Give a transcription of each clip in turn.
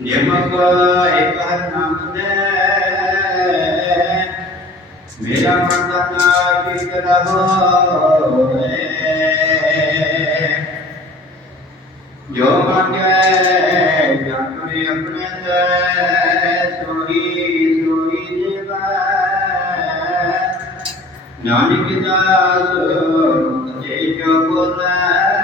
ਨਿਮਕ ਇੱਕ ਹਰ ਮੇਰਾ ਮਨ ਨਾ ਕੀਤ ਰਹੋਏ ਜੋ ਮੰਗੈ ਜਪਨੇ ਆਪਣੇ ਤੇ ਸੋਈ ਸੋਈ ਦੇਵੈ ਨਾਨਕ ਦਾਸ ਜੇ ਜੋ ਬੋਲੇ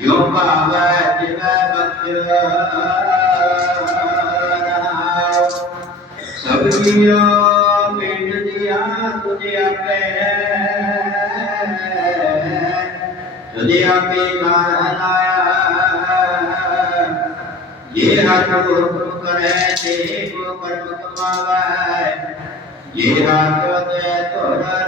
जो पावत सब्जियों पिंड दिया तुझे अपे तुझे अपे कारण आया ये हाथ हुक्म करे ते को कर्म कमावे ये हाथ तो तोड़ा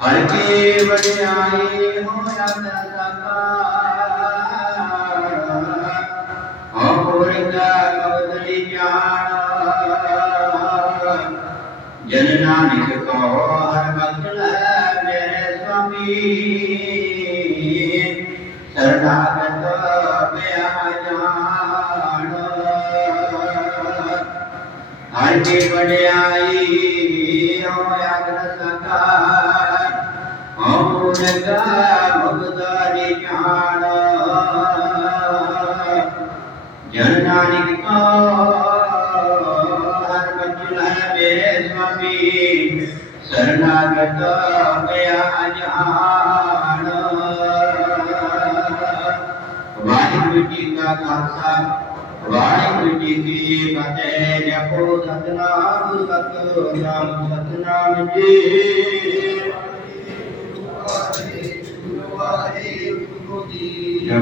ਹਰ ਕੀ ਵਡਿਆਈ ਹੋਇਆ ਸਭਾ ਅਪੁਰਤਾ ਕਬਦਲੀ ਜਾਣ। ਜਨ ਨਾਨਕ ਕੋ ਹਰ ਵਕਤ ਮੇਰੇ ਸੁਆਮੀ। ਸਰਦਾਗਤ ਬਿਆ ਹਰ ਕੀ ਵਡਿਆਈ ਹੋਇਆ ਗਨ ਸਕਾ ਅਮੁਨਕਾ ਮੁਗਦਾਰੀ ਜਾਣ ਜਨ ਨਾਨਕ ਕੋ ਹਰ ਬਚਨ ਮੇਰੇ ਸੁਆਮੀ ਸਰਨਾਗਤ ਪਿਆ ਜਾਣ ਵਾਹਿਗੁਰੂ ਜੀ ਕਾ ਖਾਲਸਾ ਵਾਹਿਗੁਰੂ ਜੀ ਕੀ ਫਤਿਹ ਜਪੋ ਸਤਨਾਮ ਸਤਨਾਮ ਸਤਨਾਮ ਜੀ Yeah,